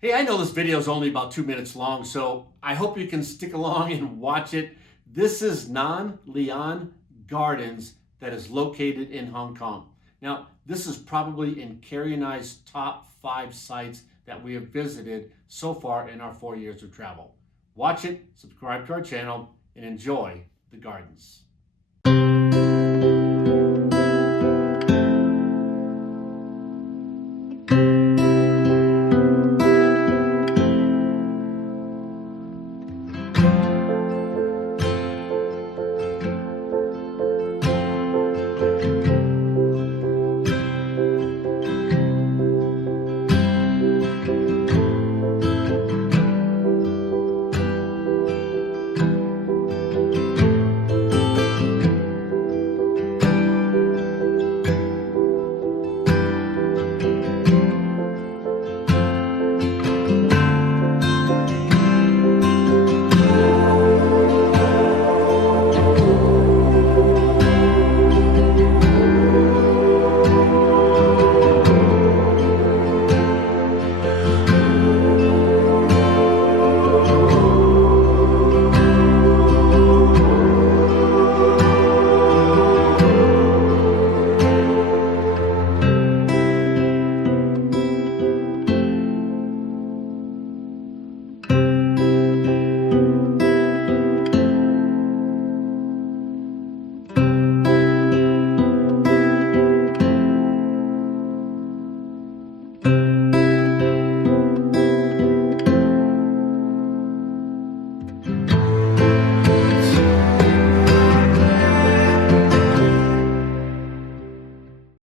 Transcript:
Hey, I know this video is only about 2 minutes long, so I hope you can stick along and watch it. This is Nan Lian Gardens that is located in Hong Kong. Now, this is probably in Carrie and I's top 5 sites that we have visited so far in our 4 years of travel. Watch it, subscribe to our channel, and enjoy the gardens.